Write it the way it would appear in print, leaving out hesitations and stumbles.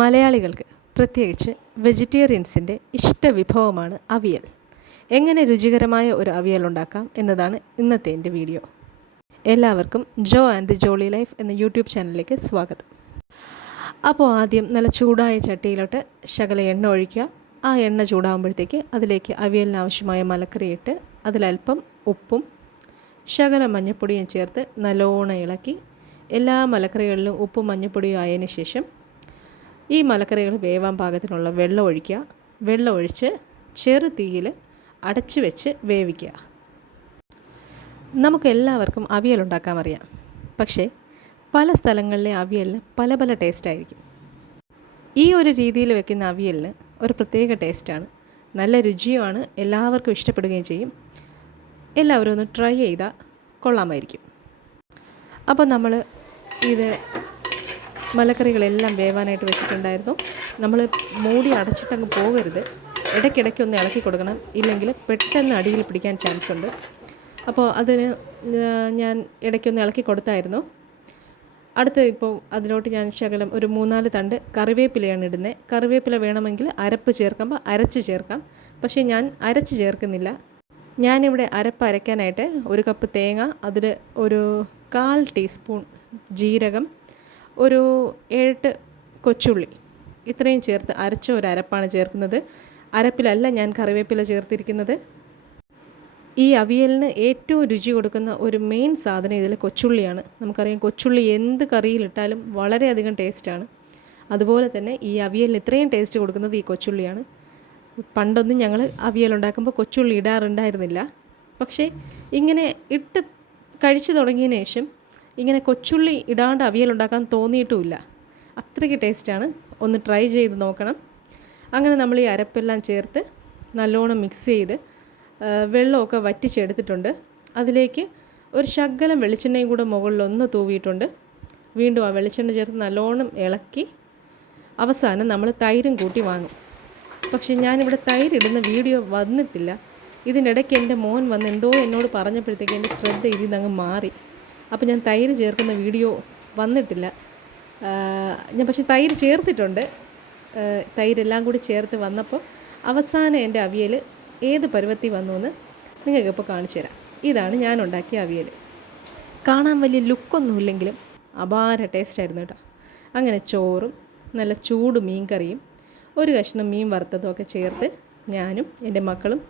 മലയാളികൾക്ക് പ്രത്യേകിച്ച് വെജിറ്റേറിയൻസിൻ്റെ ഇഷ്ടവിഭവമാണ് അവിയൽ. എങ്ങനെ രുചികരമായ ഒരു അവിയൽ ഉണ്ടാക്കാം എന്നതാണ് ഇന്നത്തെ എൻ്റെ വീഡിയോ. എല്ലാവർക്കും ജോ ആൻഡ് ദി ജോളി ലൈഫ് എന്ന യൂട്യൂബ് ചാനലിലേക്ക് സ്വാഗതം. അപ്പോൾ ആദ്യം നല്ല ചൂടായ ചട്ടിയിലോട്ട് ശകല എണ്ണ ഒഴിക്കുക. ആ എണ്ണ ചൂടാകുമ്പോഴത്തേക്ക് അതിലേക്ക് അവിയലിന് ആവശ്യമായ മലക്കറി ഇട്ട് അതിലൽപ്പം ഉപ്പും ശകല മഞ്ഞൾപ്പൊടിയും ചേർത്ത് നല്ലോണം ഇളക്കി എല്ലാ മലക്കറികളിലും ഉപ്പും മഞ്ഞൾപ്പൊടിയും ആയതിനു ശേഷം ഈ മലക്കറികൾ വേവാൻ പാകത്തിനുള്ള വെള്ളം ഒഴിക്കുക. വെള്ളം ഒഴിച്ച് ചെറു തീയിൽ അടച്ചു വെച്ച് വേവിക്കുക. നമുക്കെല്ലാവർക്കും അവിയൽ ഉണ്ടാക്കാൻ അറിയാം. പക്ഷേ പല സ്ഥലങ്ങളിലെ അവിയലിന് പല പല ടേസ്റ്റായിരിക്കും. ഈ ഒരു രീതിയിൽ വെക്കുന്ന അവിയലിന് ഒരു പ്രത്യേക ടേസ്റ്റാണ്, നല്ല രുചിയുമാണ്, എല്ലാവർക്കും ഇഷ്ടപ്പെടുകയും ചെയ്യും. എല്ലാവരും ഒന്ന് ട്രൈ ചെയ്താൽ കൊള്ളാമായിരിക്കും. അപ്പോൾ നമ്മൾ ഇത് മലക്കറികളെല്ലാം വേവാനായിട്ട് വെച്ചിട്ടുണ്ടായിരുന്നു. നമ്മൾ മൂടി അടച്ചിട്ടങ്ങ് പോകരുത്, ഇടയ്ക്കിടയ്ക്ക് ഒന്ന് ഇളക്കി കൊടുക്കണം, ഇല്ലെങ്കിൽ പെട്ടെന്ന് അടിയിൽ പിടിക്കാൻ ചാൻസ് ഉണ്ട്. അപ്പോൾ അതിന് ഞാൻ ഇടയ്ക്കൊന്ന് ഇളക്കി കൊടുത്തായിരുന്നു. അടുത്ത് ഇപ്പോൾ അതിലോട്ട് ഞാൻ ശകലം ഒരു 3-4 തണ്ട് കറിവേപ്പിലയാണ് ഇടുന്നത്. കറിവേപ്പില വേണമെങ്കിൽ അരപ്പ് ചേർക്കുമ്പോൾ അരച്ച് ചേർക്കാം, പക്ഷേ ഞാൻ അരച്ച് ചേർക്കുന്നില്ല. ഞാനിവിടെ അരപ്പ് അരയ്ക്കാനായിട്ട് 1 കപ്പ് തേങ്ങ, അതിൽ ഒരു 1/4 ടീസ്പൂൺ ജീരകം, ഒരു 7 കൊച്ചുള്ളി, ഇത്രയും ചേർത്ത് അരച്ച ഒരു അരപ്പാണ് ചേർക്കുന്നത്. അരപ്പിലല്ല ഞാൻ കറിവേപ്പില ചേർത്തിരിക്കുന്നത്. ഈ അവിയലിന് ഏറ്റവും രുചി കൊടുക്കുന്ന ഒരു മെയിൻ സാധനം ഇതിൽ കൊച്ചുള്ളിയാണ്. നമുക്കറിയാം, കൊച്ചുള്ളി എന്ത് കറിയിലിട്ടാലും വളരെയധികം ടേസ്റ്റാണ്. അതുപോലെ തന്നെ ഈ അവിയലിന് ഇത്രയും ടേസ്റ്റ് കൊടുക്കുന്നത് ഈ കൊച്ചുള്ളിയാണ്. പണ്ടൊന്നും ഞങ്ങൾ അവിയൽ ഉണ്ടാക്കുമ്പോൾ കൊച്ചുള്ളി ഇടാറുണ്ടായിരുന്നില്ല. പക്ഷേ ഇങ്ങനെ ഇട്ട് കഴിച്ചു തുടങ്ങിയതിന് ശേഷം ഇങ്ങനെ കൊച്ചുള്ളി ഇടാണ്ട് അവിയൽ ഉണ്ടാക്കാൻ തോന്നിയിട്ടുമില്ല. അത്രയ്ക്ക് ടേസ്റ്റാണ്. ഒന്ന് ട്രൈ ചെയ്ത് നോക്കണം. അങ്ങനെ നമ്മൾ ഈ അരപ്പെല്ലാം ചേർത്ത് നല്ലോണം മിക്സ് ചെയ്ത് വെള്ളമൊക്കെ വറ്റിച്ചെടുത്തിട്ടുണ്ട്. അതിലേക്ക് ഒരു ശകലം വെളിച്ചെണ്ണയും കൂടെ മുകളിലൊന്ന് തൂവിയിട്ടുണ്ട്. വീണ്ടും ആ വെളിച്ചെണ്ണ ചേർത്ത് നല്ലോണം ഇളക്കി അവസാനം നമ്മൾ തൈരും കൂട്ടി വാങ്ങും. പക്ഷേ ഞാനിവിടെ തൈരിടുന്ന വീഡിയോ വന്നിട്ടില്ല. ഇതിനിടയ്ക്ക് എൻ്റെ മോൻ വന്ന് എന്തോ എന്നോട് പറഞ്ഞപ്പോഴത്തേക്ക് എൻ്റെ ശ്രദ്ധ ഇതിൽ നിന്നങ്ങ് മാറി. അപ്പോൾ ഞാൻ തൈര് ചേർക്കുന്ന വീഡിയോ വന്നിട്ടില്ല. ഞാൻ പക്ഷേ തൈര് ചേർത്തിട്ടുണ്ട്. തൈരെല്ലാം കൂടി ചേർത്ത് വന്നപ്പോൾ അവസാനം എൻ്റെ അവിയൽ ഏത് പരുവത്തിൽ വന്നു എന്ന് നിങ്ങൾക്കിപ്പോൾ കാണിച്ചു തരാം. ഇതാണ് ഞാൻ ഉണ്ടാക്കിയ അവിയൽ. കാണാൻ വലിയ ലുക്കൊന്നുമില്ലെങ്കിലും അപാര ടേസ്റ്റായിരുന്നു കേട്ടോ. അങ്ങനെ ചോറും നല്ല ചൂട് മീൻ കറിയും ഒരു കഷ്ണം മീൻ വറുത്തതും ഒക്കെ ചേർത്ത് ഞാനും എൻ്റെ മക്കളും